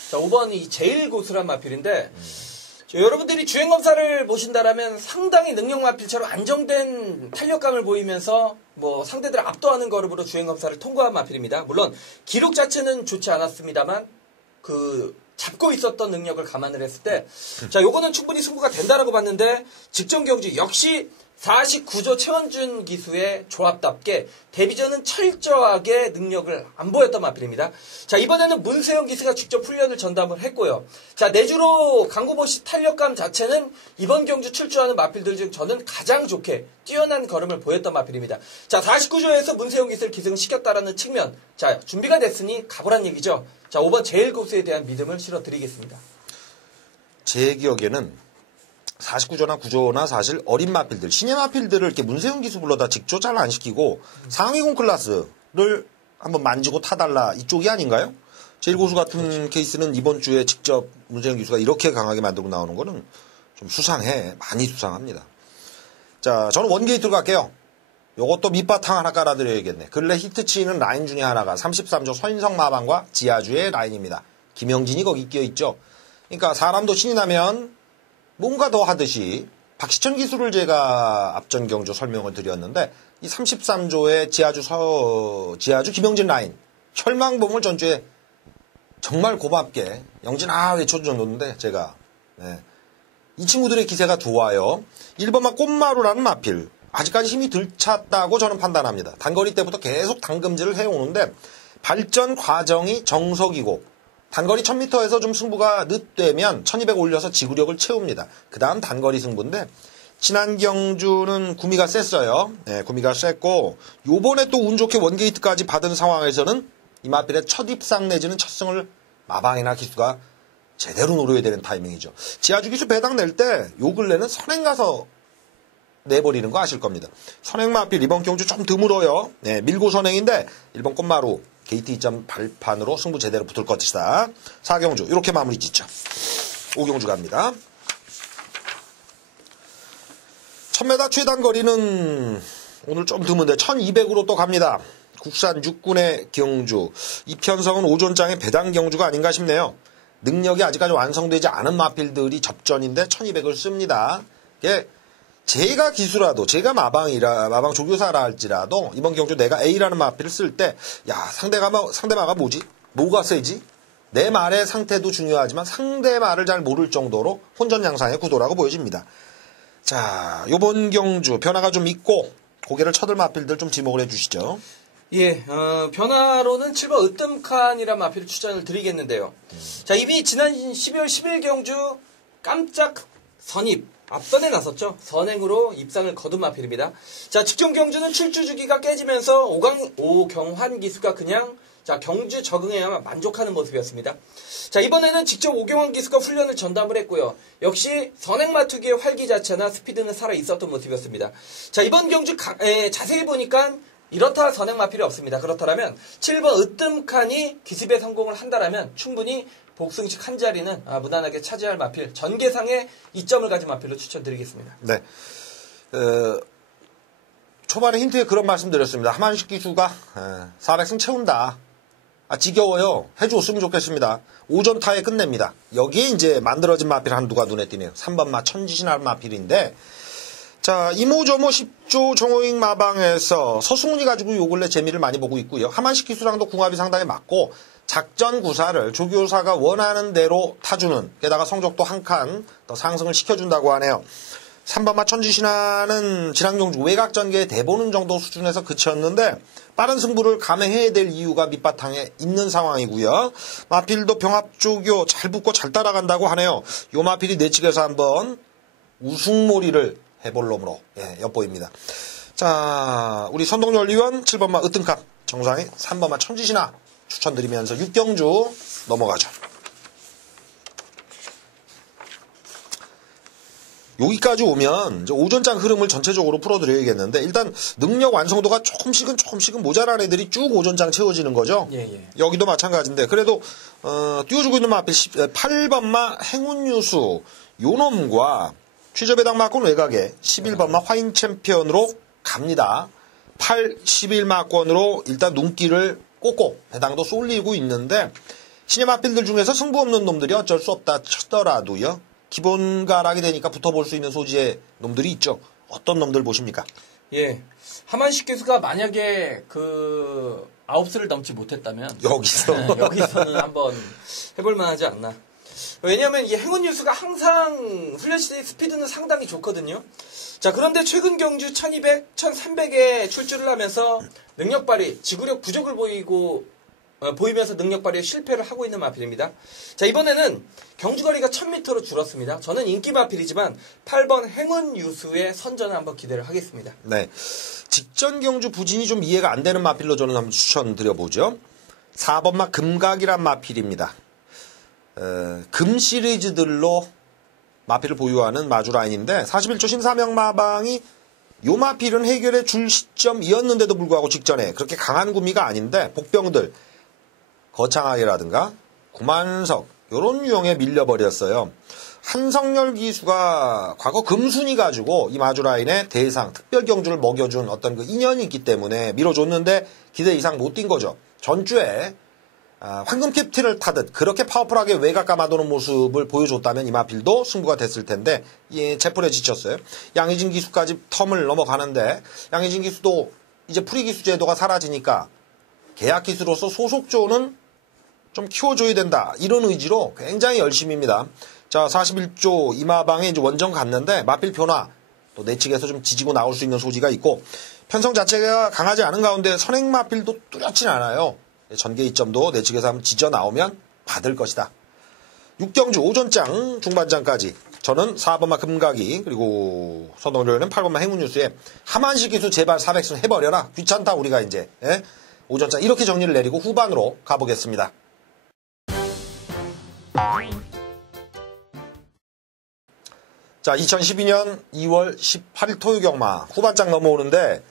자, 5번이 제일 고수란 마필인데 여러분들이 주행검사를 보신다라면 상당히 능력 마필처럼 안정된 탄력감을 보이면서 뭐 상대들을 압도하는 걸음으로 주행검사를 통과한 마필입니다. 물론 기록 자체는 좋지 않았습니다만 잡고 있었던 능력을 감안을 했을 때 자, 요거는 충분히 승부가 된다라고 봤는데 직전 경주 역시 49조 최원준 기수의 조합답게 데뷔전은 철저하게 능력을 안 보였던 마필입니다. 자, 이번에는 문세영 기수가 직접 훈련을 전담을 했고요. 자, 내주로 강구보시 탄력감 자체는 이번 경주 출조하는 마필들 중 저는 가장 좋게 뛰어난 걸음을 보였던 마필입니다. 자, 49조에서 문세영 기수를 기승시켰다라는 측면. 자, 준비가 됐으니 가보란 얘기죠. 자, 5번 제일 고수에 대한 믿음을 실어드리겠습니다. 제 기억에는 49조나 9조나 사실 어린 마필들, 신예 마필들을 이렇게 문세영 기수 불러다 직조 잘 안 시키고 상위군 클래스를 한번 만지고 타달라 이쪽이 아닌가요? 제일 고수 같은 케이스는 이번 주에 직접 문세영 기수가 이렇게 강하게 만들고 나오는 거는 좀 수상해. 많이 수상합니다. 자, 저는 원게이트로 갈게요. 요것도 밑바탕 하나 깔아드려야겠네. 근래 히트치는 라인 중에 하나가 33조 서인성 마방과 지하주의 라인입니다. 김영진이 거기 끼어있죠. 그러니까 사람도 신이 나면 뭔가 더 하듯이 박시천 기수를 제가 앞전 경주 설명을 드렸는데 이 33조의 지하주 김영진 라인 혈망봉을 전주에 정말 고맙게 영진아 외쳐줬는데 제가 이 친구들의 기세가 좋아요. 1번만 꽃마루라는 마필 아직까지 힘이 덜 찼다고 저는 판단합니다. 단거리 때부터 계속 당금질을 해오는데 발전 과정이 정석이고 단거리 1000m에서 좀 승부가 늦되면 1200 올려서 지구력을 채웁니다. 그 다음 단거리 승부인데 지난 경주는 구미가 셌어요. 구미가 셌고 요번에 또 운 좋게 원게이트까지 받은 상황에서는 이 마필의 첫 입상 내지는 첫 승을 마방이나 기수가 제대로 노려야 되는 타이밍이죠. 지하주 기수 배당 낼 때 요 근래는 선행 가서 내버리는 거 아실 겁니다. 선행 마필 이번 경주 좀 드물어요. 밀고 선행인데 1번 꽃마루 게이트 2점 발판으로 승부 제대로 붙을 것이다. 4경주 이렇게 마무리 짓죠. 5경주 갑니다. 1000m 최단거리는 오늘 좀 드문데 1200으로 또 갑니다. 국산 6군의 경주. 이편성은 오존장의 배당 경주가 아닌가 싶네요. 능력이 아직까지 완성되지 않은 마필들이 접전인데 1200을 씁니다. 제가 기수라도, 제가 마방 조교사라 할지라도, 이번 경주 내가 A라는 마필을 쓸 때, 상대마가 뭐지? 뭐가 세지? 내 말의 상태도 중요하지만 상대 말을 잘 모를 정도로 혼전양상의 구도라고 보여집니다. 자, 요번 경주 변화가 좀 있고, 고개를 쳐들 마필들 좀 지목을 해주시죠. 예, 변화로는 7번 으뜸칸이라는 마필을 추천을 드리겠는데요. 자, 이미 지난 12월 10일 경주 깜짝 선입, 앞선에 나섰죠. 선행으로 입상을 거둔 마필입니다. 자, 직전 경주는 출주 주기가 깨지면서 오경환 기수가 그냥 경주 적응해야만 만족하는 모습이었습니다. 자, 이번에는 직접 오경환 기수가 훈련을 전담을 했고요. 역시 선행마투기의 활기 자체나 스피드는 살아 있었던 모습이었습니다. 자, 이번 경주 자세히 보니까 이렇다 선행마필이 없습니다. 그렇다면 7번 으뜸칸이 기습에 성공을 한다라면 충분히 복승식 한 자리는 무난하게 차지할 마필, 전개상의 이점을 가진 마필로 추천드리겠습니다. 네. 초반에 힌트에 그런 말씀 드렸습니다. 하만식 기수가 400승 채운다. 지겨워요. 해줬으면 좋겠습니다. 오전타에 끝냅니다. 여기에 이제 만들어진 마필 한두가 눈에 띄네요. 3번마 천지신할 마필인데 자, 이모저모 10조 정호익 마방에서 서승훈이 가지고 요 근래 재미를 많이 보고 있고요. 하만식 기수랑도 궁합이 상당히 맞고 작전 구사를 조교사가 원하는 대로 타주는 게다가 성적도 한 칸 더 상승을 시켜준다고 하네요. 3번마 천지신하는 지난 경주 외곽 전개의 대보는 정도 수준에서 그쳤는데 빠른 승부를 감행해야 될 이유가 밑바탕에 있는 상황이고요. 마필도 병합조교 잘 붙고 잘 따라간다고 하네요. 요 마필이 내측에서 한번 우승몰이를 해볼 놈으로 엿보입니다. 자, 우리 선동열위원 7번마 으뜸값 정상의 3번마 천지신하 추천드리면서 6경주 넘어가죠. 여기까지 오면 이제 오전장 흐름을 전체적으로 풀어드려야겠는데 일단 능력 완성도가 조금씩은 모자란 애들이 쭉 오전장 채워지는 거죠. 예. 여기도 마찬가지인데 그래도 띄워주고 있는 마필 8번마 행운유수 요놈과 취저배당 마권 외곽에 11번마 화인 챔피언으로 갑니다. 8, 11마권으로 일단 눈길을 꽂고 배당도 쏠리고 있는데 신의 마필들 중에서 승부 없는 놈들이 어쩔 수 없다 쳤더라도요. 기본 가락이 되니까 붙어볼 수 있는 소지의 놈들이 있죠. 어떤 놈들 보십니까? 예. 하만식 교수가 만약에 그 9수를 넘지 못했다면 여기서는 한번 해볼 만하지 않나. 왜냐하면 이 행운 뉴스가 항상 훈련 시대 스피드는 상당히 좋거든요. 자, 그런데 최근 경주 1200, 1300에 출주를 하면서 능력 발휘, 지구력 부족을 보이면서 능력 발휘에 실패를 하고 있는 마필입니다. 자, 이번에는 경주거리가 1000m로 줄었습니다. 저는 인기 마필이지만 8번 행운 유수의 선전을 한번 기대를 하겠습니다. 네. 직전 경주 부진이 좀 이해가 안 되는 마필로 저는 한번 추천드려보죠. 4번마 금각이란 마필입니다. 금 시리즈들로 마필을 보유하는 마주라인인데 41조 신사명마방이 요 마필은 해결해 줄 시점이었는데도 불구하고 직전에 그렇게 강한 구미가 아닌데 복병들 거창하게라든가 구만석 요런 유형에 밀려버렸어요. 한성열 기수가 과거 금순이 가지고 이 마주라인의 대상 특별 경주를 먹여준 어떤 그 인연이 있기 때문에 밀어줬는데 기대 이상 못 뛴 거죠. 전주에 황금 캡틴을 타듯 그렇게 파워풀하게 외곽 감아도는 모습을 보여줬다면 이 마필도 승부가 됐을 텐데 제풀에 지쳤어요. 양희진 기수까지 텀을 넘어가는데 양희진 기수도 이제 프리 기수 제도가 사라지니까 계약 기수로서 소속조는 좀 키워줘야 된다. 이런 의지로 굉장히 열심입니다. 자, 41조 이마방에 이제 원정 갔는데 마필 변화 또 내측에서 좀 지지고 나올 수 있는 소지가 있고 편성 자체가 강하지 않은 가운데 선행 마필도 뚜렷진 않아요. 전개 이점도 내측에서 한번 지져 나오면 받을 것이다. 6경주 오전장 중반장까지 저는 4번마 금각이 그리고 선동료는 8번마 행운뉴스에 하만식 기수 제발 400승 해버려라. 귀찮다 우리가 이제 오전장 이렇게 정리를 내리고 후반으로 가보겠습니다. 자, 2012년 2월 18일 토요경마 후반장 넘어오는데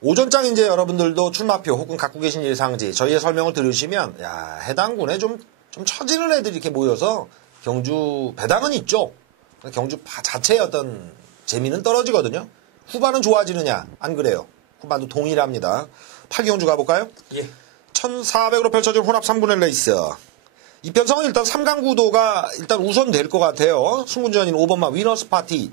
오전장 이제 여러분들도 출마표 혹은 갖고 계신 예상지 저희의 설명을 들으시면 야 해당 군에 좀 처지는 애들이 이렇게 모여서 경주 배당은 있죠. 경주 자체의 어떤 재미는 떨어지거든요. 후반은 좋아지느냐 안 그래요. 후반도 동일합니다. 8경주 가볼까요? 예. 1400으로 펼쳐진 혼합 3분의 레이스. 이 편성은 일단 3강 구도가 일단 우선될 것 같아요. 승군전인 5번마 위너스 파티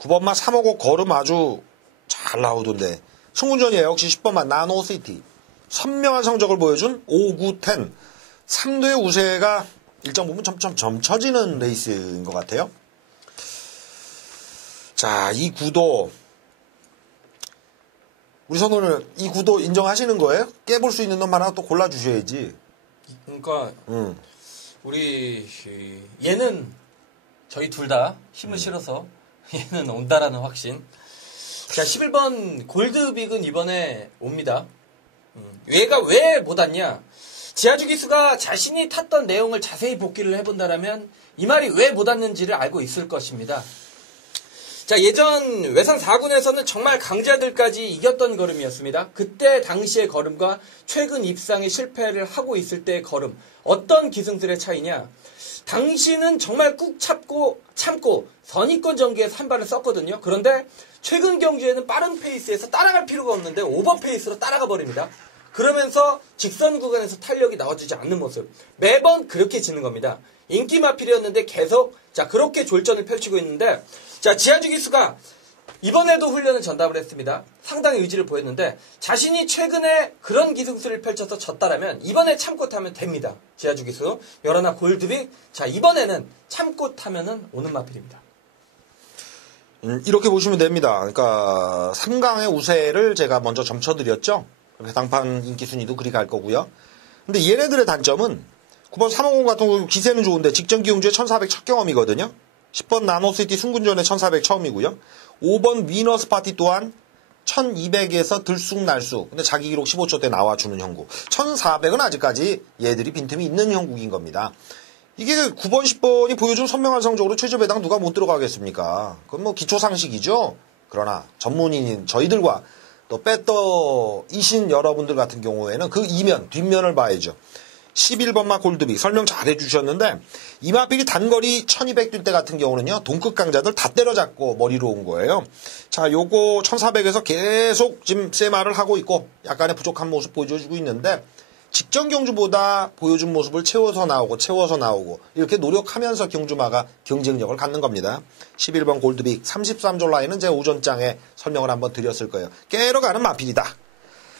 9번마 355 걸음 아주 잘 나오던데 승군전이에요. 역시 10번마 나노시티 선명한 성적을 보여준 5, 9, 10 3도의 우세가 일정 부분 점점 점쳐지는 레이스인 것 같아요. 자, 이 구도 우리 선호는 이 구도 인정하시는 거예요? 깨볼 수 있는 놈 하나 또 골라주셔야지. 그러니까 우리 얘는 저희 둘 다 힘을 실어서 얘는 온다라는 확신. 자, 11번 골드빅은 이번에 옵니다. 얘가 왜 못 왔냐? 지하주 기수가 자신이 탔던 내용을 자세히 복기를 해본다라면 이 말이 왜 못 왔는지를 알고 있을 것입니다. 자, 예전 외산 4군에서는 정말 강자들까지 이겼던 걸음이었습니다. 그때 당시의 걸음과 최근 입상에 실패를 하고 있을 때의 걸음. 어떤 기승들의 차이냐? 당시는 정말 꾹 참고 선입권 전개에 산발을 썼거든요. 그런데 최근 경주에는 빠른 페이스에서 따라갈 필요가 없는데 오버 페이스로 따라가 버립니다. 그러면서 직선 구간에서 탄력이 나와주지 않는 모습. 매번 그렇게 지는 겁니다. 인기 마필이었는데 계속 그렇게 졸전을 펼치고 있는데 지하주 기수가 이번에도 훈련을 전담을 했습니다. 상당히 의지를 보였는데 자신이 최근에 그런 기승수를 펼쳐서 졌다라면 이번에 참고 타면 됩니다. 지하주 기수 열하나 골드빅 이번에는 참고 타면은 오는 마필입니다. 이렇게 보시면 됩니다. 그러니까 3강의 우세를 제가 먼저 점쳐드렸죠. 해당판 인기 순위도 그리 갈 거고요. 근데 얘네들의 단점은 9번 350 같은 경우 기세는 좋은데 직전 기용주에 1400 첫 경험이거든요. 10번 나노시티 순군전에 1400 처음이고요. 5번 위너스 파티 또한 1200에서 들쑥날쑥. 근데 자기 기록 15초 때 나와주는 형국. 1400은 아직까지 얘들이 빈틈이 있는 형국인 겁니다. 이게 9번, 10번이 보여준 선명한 성적으로 최저 배당 누가 못 들어가겠습니까? 그건 뭐 기초상식이죠. 그러나 전문인인 저희들과 또 배떠이신 여러분들 같은 경우에는 그 이면, 뒷면을 봐야죠. 11번마 골드빅 설명 잘 해주셨는데 이마필이 단거리 1200 뛸 때 같은 경우는요. 동급 강자들 다 때려잡고 머리로 온 거예요. 자, 요거 1400에서 계속 지금 세마를 하고 있고 약간의 부족한 모습 보여주고 있는데 직전 경주보다 보여준 모습을 채워서 나오고 이렇게 노력하면서 경주마가 경쟁력을 갖는 겁니다. 11번 골드빅 33조 라인은 제가 오전장에 설명을 한번 드렸을 거예요. 깨러 가는 마필이다.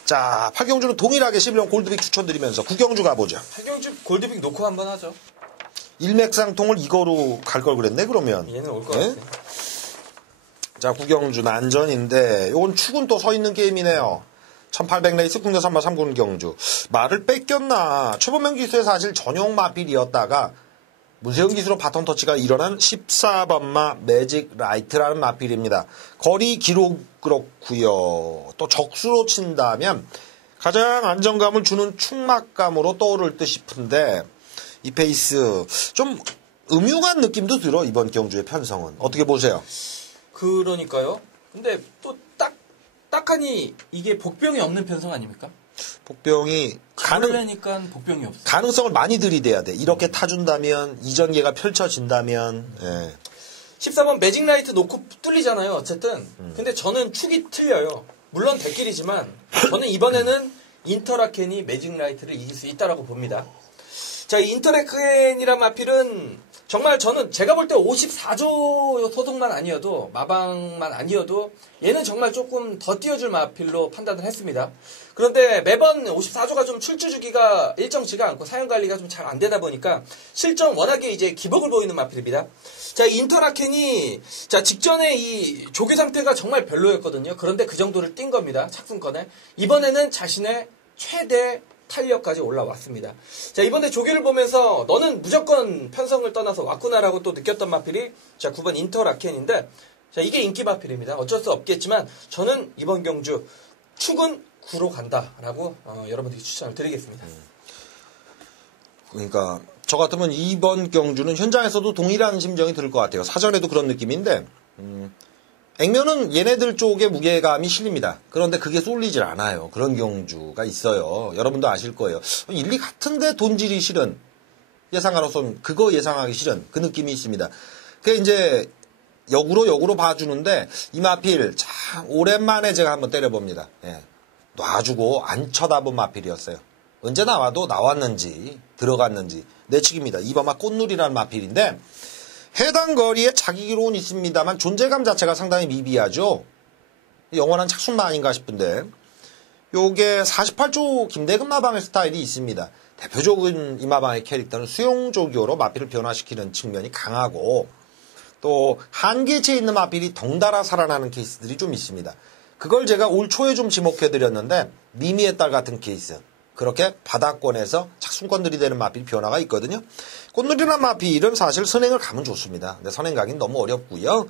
자, 8경주는 동일하게 11번 골드빅 추천드리면서 9경주 가보죠. 8경주 골드빅 놓고 한번 하죠. 일맥상통을 이거로 갈 걸 그랬네, 그러면. 얘는 올 것 같아. 자, 9경주 난전인데 요건 축은 또 서 있는 게임이네요. 1800 레이스 국내 선발 3군 경주. 말을 뺏겼나. 최범명 기수의 사실 전용 마필이었다가 문세영 기수로 바톤 터치가 일어난 14번마 매직 라이트라는 마필입니다. 거리 기록 그렇고요. 또 적수로 친다면 가장 안정감을 주는 충막감으로 떠오를 듯 싶은데 이 페이스 좀 음흉한 느낌도 들어. 이번 경주의 편성은. 어떻게 보세요? 그러니까요. 근데 또 딱하니 이게 복병이 없는 편성 아닙니까? 복병이 가능하니까 복병이 없어. 가능성을 많이 들이대야 돼. 이렇게 타준다면 이전개가 펼쳐진다면. 예. 14번 매직 라이트 놓고 뚫리잖아요. 어쨌든. 근데 저는 축이 틀려요. 물론 대길이지만 저는 이번에는 인터라켄이 매직 라이트를 이길 수 있다라고 봅니다. 자, 이 인터라켄이란 마필은 정말 저는 제가 볼 때 54조 소속만 아니어도 마방만 아니어도 얘는 정말 조금 더 띄워줄 마필로 판단을 했습니다. 그런데 매번 54조가 좀 출주 주기가 일정치가 않고 사용 관리가 좀 잘 안 되다 보니까 실전 워낙에 이제 기복을 보이는 마필입니다. 자, 인터라켄이 자 직전에 이 조교 상태가 정말 별로였거든요. 그런데 그 정도를 뛴 겁니다. 착순권에. 이번에는 자신의 최대 탄력까지 올라왔습니다. 자, 이번에 조교를 보면서 너는 무조건 편성을 떠나서 왔구나라고 또 느꼈던 마필이 자 9번 인터라켄인데 자 이게 인기 마필입니다. 어쩔 수 없겠지만 저는 이번 경주 축은 9로 간다라고 여러분들께 추천을 드리겠습니다. 그러니까 저 같으면 이번 경주는 현장에서도 동일한 심정이 들 것 같아요. 사전에도 그런 느낌인데 액면은 얘네들 쪽에 무게감이 실립니다. 그런데 그게 쏠리질 않아요. 그런 경주가 있어요. 여러분도 아실 거예요. 일리 같은데 돈질이 싫은 예상가로서는 그거 예상하기 싫은 그 느낌이 있습니다. 그게 이제 역으로 봐주는데 이마필 참 오랜만에 제가 한번 때려봅니다. 예. 놔주고 안 쳐다본 마필이었어요. 언제 나와도 나왔는지 들어갔는지 내치기입니다. 이번마 꽃누리라는 마필인데 해당 거리에 자기 기록은 있습니다만 존재감 자체가 상당히 미비하죠. 영원한 착순마 아닌가 싶은데 요게 48조 김대근 마방의 스타일이 있습니다. 대표적인 이 마방의 캐릭터는 수용조교로 마필을 변화시키는 측면이 강하고 또 한계치에 있는 마필이 덩달아 살아나는 케이스들이 좀 있습니다. 그걸 제가 올 초에 좀 지목해드렸는데 미미의 딸 같은 케이스. 그렇게 바닥권에서 착순권들이 되는 마필 변화가 있거든요. 꽃누리란 마필은 사실 선행을 가면 좋습니다. 근데 선행 가긴 너무 어렵고요.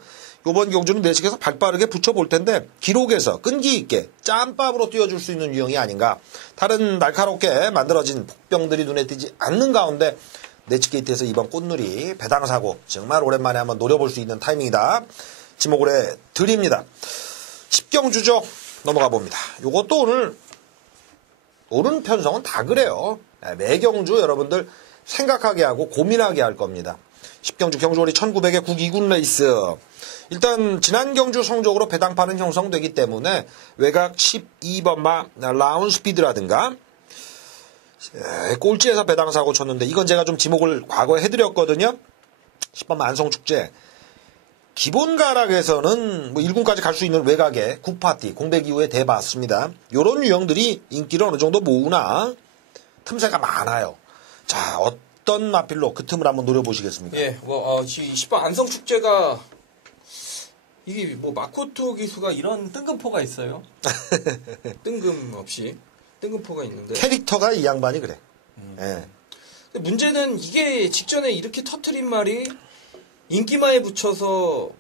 이번 경주는 내식에서 발빠르게 붙여볼 텐데 기록에서 끈기 있게 짬밥으로 띄워줄 수 있는 유형이 아닌가. 다른 날카롭게 만들어진 복병들이 눈에 띄지 않는 가운데 내치 게이트에서 이번 꽃누리 배당사고 정말 오랜만에 한번 노려볼 수 있는 타이밍이다. 지목을 해드립니다. 10경주죠. 넘어가 봅니다. 요것도 오른 편성은 다 그래요. 매경주 여러분들 생각하게 하고 고민하게 할 겁니다. 10경주 경주거리 1900의 9기군 레이스. 일단 지난 경주 성적으로 배당판은 형성되기 때문에 외곽 12번마 라운 스피드라든가 꼴찌에서 배당사고 쳤는데 이건 제가 좀 지목을 과거에 해드렸거든요. 10번마 안성축제. 기본 가락에서는 뭐 1군까지 갈 수 있는 외곽에 9파티, 공백 이후에 대봤습니다. 요런 유형들이 인기를 어느 정도 모으나 틈새가 많아요. 자, 어떤 마필로 그 틈을 한번 노려보시겠습니까? 예, 10번 안성축제가 이게 뭐 마코토 기수가 이런 뜬금포가 있어요. 뜬금없이 뜬금포가 있는데 캐릭터가 이 양반이 그래. 예. 근데 문제는 이게 직전에 이렇게 터트린 말이 인기마에 붙여서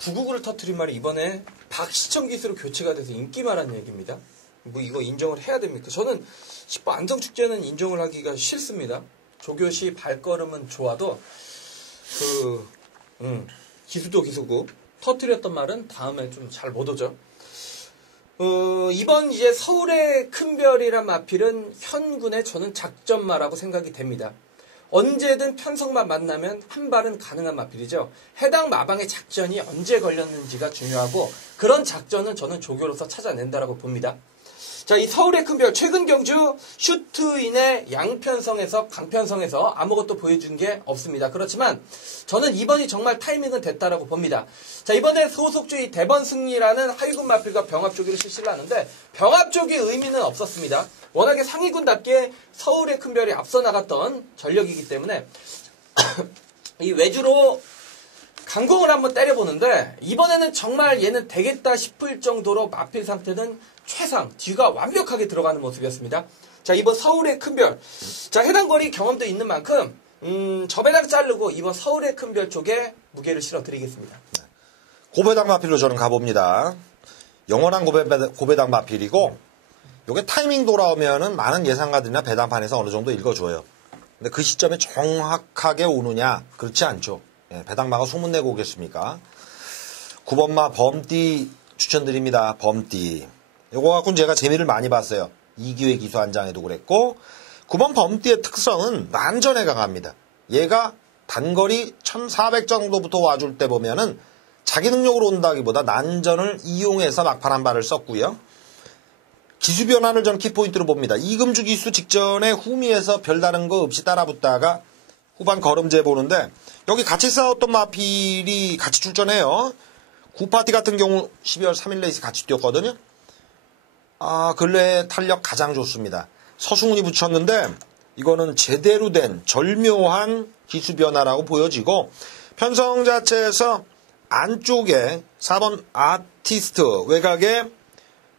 999를 터트린 말이 이번에 박시청 기수로 교체가 돼서 인기마라는 얘기입니다. 뭐 이거 인정을 해야 됩니까? 저는 10번 안성축제는 인정을 하기가 싫습니다. 조교시 발걸음은 좋아도 기수도 기수고 터뜨렸던 말은 다음에 좀 잘 못 오죠. 이번 이제 서울의 큰별이란 마필은 현군의 저는 작전마라고 생각이 됩니다. 언제든 편성만 만나면 한 발은 가능한 마필이죠. 해당 마방의 작전이 언제 걸렸는지가 중요하고 그런 작전은 저는 조교로서 찾아낸다라고 봅니다. 자, 이 서울의 큰별 최근 경주 슈트인의 양편성에서 강편성에서 아무것도 보여준 게 없습니다. 그렇지만 저는 이번이 정말 타이밍은 됐다라고 봅니다. 자, 이번에 소속주의 대번 승리라는 하위군 마필과 병합 조기를 실시를 하는데 병합 조기 의미는 없었습니다. 워낙에 상위군답게 서울의 큰별이 앞서 나갔던 전력이기 때문에 이 외주로 강공을 한번 때려보는데 이번에는 정말 얘는 되겠다 싶을 정도로 마필 상태는 최상, 뒤가 완벽하게 들어가는 모습이었습니다. 자, 이번 서울의 큰별. 자, 해당 거리 경험도 있는 만큼 저배당 자르고 이번 서울의 큰별 쪽에 무게를 실어드리겠습니다. 고배당 마필로 저는 가봅니다. 영원한 고배당 마필이고 요게 타이밍 돌아오면은 많은 예상가들이나 배당판에서 어느 정도 읽어줘요. 근데 그 시점에 정확하게 오느냐? 그렇지 않죠. 예, 배당마가 소문내고 오겠습니까? 9번마 범띠 추천드립니다. 범띠. 요거 갖고는 제가 재미를 많이 봤어요. 이기회 기수 한 장에도 그랬고 9번 범띠의 특성은 난전에 강합니다. 얘가 단거리 1400 정도부터 와줄 때 보면은 자기 능력으로 온다기보다 난전을 이용해서 막판 한 발을 썼고요. 기수 변환을 전 키포인트로 봅니다. 이금주 기수 직전에 후미에서 별다른 거 없이 따라붙다가 후반 걸음제 보는데 여기 같이 싸웠던 마필이 같이 출전해요. 9파티 같은 경우 12월 3일 레이스 같이 뛰었거든요. 근래 탄력 가장 좋습니다. 서승훈이 붙였는데 이거는 제대로 된 절묘한 기수 변화라고 보여지고 편성 자체에서 안쪽에 4번 아티스트 외곽에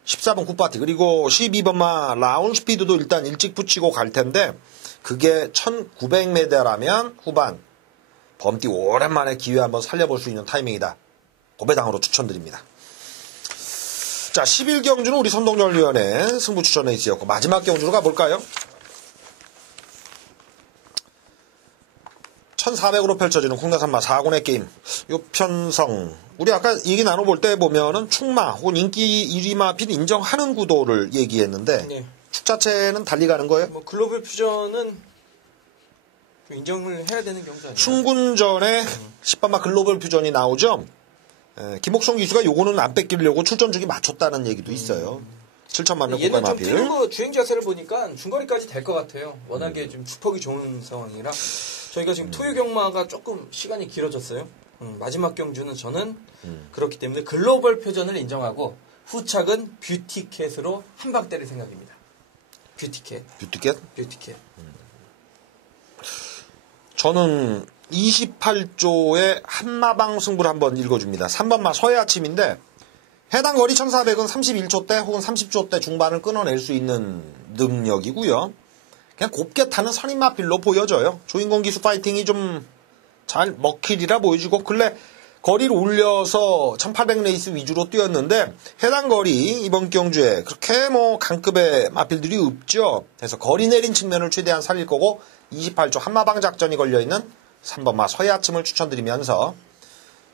14번 9파티 그리고 12번마 라운 스피드도 일단 일찍 붙이고 갈 텐데 그게 1900m라면 후반 범띠 오랜만에 기회 한번 살려볼 수 있는 타이밍이다. 고배당으로 추천드립니다. 자, 11경주는 우리 선동열위원회 승부 추천 레이스였고 마지막 경주로 가볼까요? 1400으로 펼쳐지는 국내산마 4군의 게임. 요 편성. 우리 아까 얘기 나눠볼 때 보면은 축마 혹은 인기 1위 마필 인정하는 구도를 얘기했는데 네. 축 자체는 달리 가는 거예요? 뭐 글로벌 퓨전은 좀 인정을 해야 되는 경우도 아니에요. 충군전에 10번마 글로벌 퓨전이 나오죠. 김옥성 기수가 요거는 안 뺏기려고 출전 주기 맞췄다는 얘기도 있어요. 7천만 원 얘는 고가 좀 마필. 뛰는 거 주행 자세를 보니까 중거리까지 될 것 같아요. 워낙에 좀 주폭이 좋은 상황이라 저희가 지금 토요 경마가 조금 시간이 길어졌어요. 마지막 경주는 저는 그렇기 때문에 글로벌 표전을 인정하고 후착은 뷰티캣으로 한 방 때릴 생각입니다. 뷰티캣. 뷰티켓? 뷰티캣. 저는 28조의 한마방 승부를 한번 읽어줍니다. 3번마 서해 아침인데 해당 거리 1400은 31초 대 혹은 30초 대 중반을 끊어낼 수 있는 능력이고요. 그냥 곱게 타는 선임마필로 보여져요. 조인공 기수 파이팅이 좀 잘 먹힐이라 보여지고 근래 거리를 올려서 1800 레이스 위주로 뛰었는데 해당 거리 이번 경주에 그렇게 뭐 강급의 마필들이 없죠. 그래서 거리 내린 측면을 최대한 살릴 거고 28조 한마방 작전이 걸려있는 3번마 서해 아침을 추천드리면서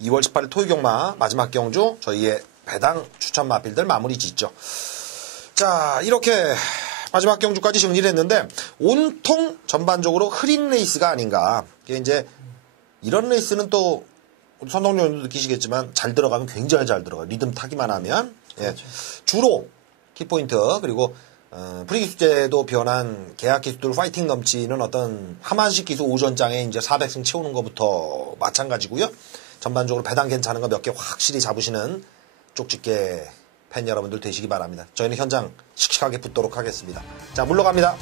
2월 18일 토요경마 마지막 경주 저희의 배당 추천 마필들 마무리 짓죠. 자, 이렇게 마지막 경주까지 정리를 했는데 온통 전반적으로 흐린 레이스가 아닌가. 이게 이제 이런 레이스는 또 우리 선동료님도 느끼시겠지만 잘 들어가면 굉장히 잘 들어가요. 리듬 타기만 하면. 예. 주로 키포인트 그리고 프리기수제도 변한 계약 기수들 파이팅 넘치는 어떤 하만식 기수 오전장에 이제 400승 채우는 것부터 마찬가지고요. 전반적으로 배당 괜찮은 거 몇 개 확실히 잡으시는 쪽집게 팬 여러분들 되시기 바랍니다. 저희는 현장 씩씩하게 붙도록 하겠습니다. 자, 물러갑니다.